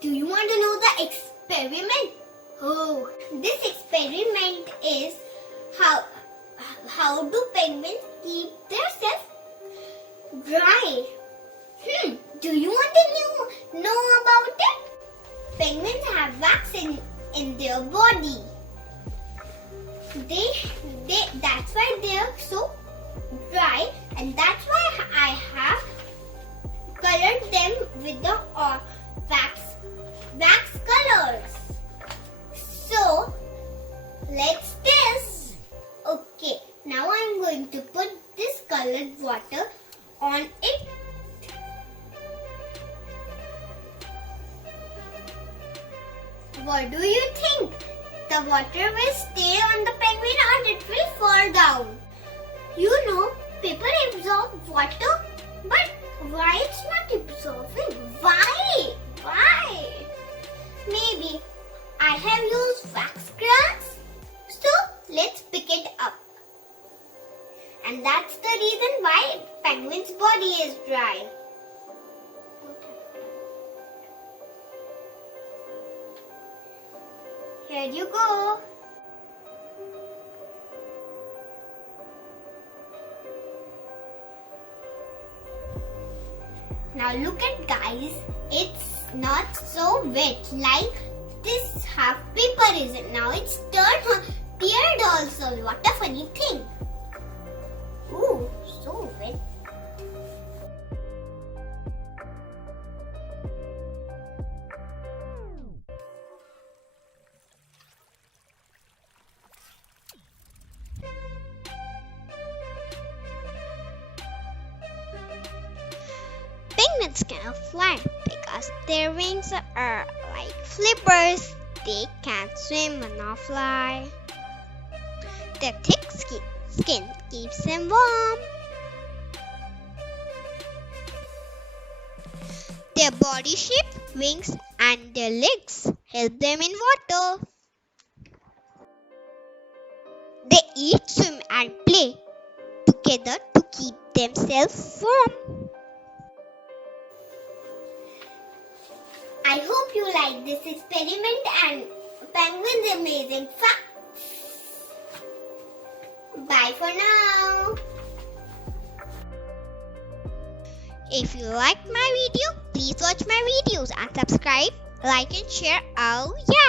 Do you want to know the experiment? Oh, this experiment is how do penguins keep themselves dry? Do you want to know about it? Penguins have wax in their body. That's why they are so dry, and that's why I have colored them with the wax colors. So let's test. Okay, now I'm going to put this colored water on it. What do you think? The water will stay on the penguin or it will fall down? You know, paper absorbs water, but why it's not absorbing? Why? Maybe I have used wax crayons. So let's pick it up. And that's the reason why penguin's body is dry. Here you go. Now look at guys, it's not so wet like this half paper isn't. Now it's teared also. What a funny thing. Ooh, so wet. Penguins cannot fly because their wings are like flippers. They can't swim nor fly. Their thick skin keeps them warm. Their body shape, wings, and their legs help them in water. They eat, swim, and play together to keep themselves warm. I hope you like this experiment and penguins' amazing facts. Bye for now. If you liked my video, please watch my videos and subscribe, like and share. Oh yeah!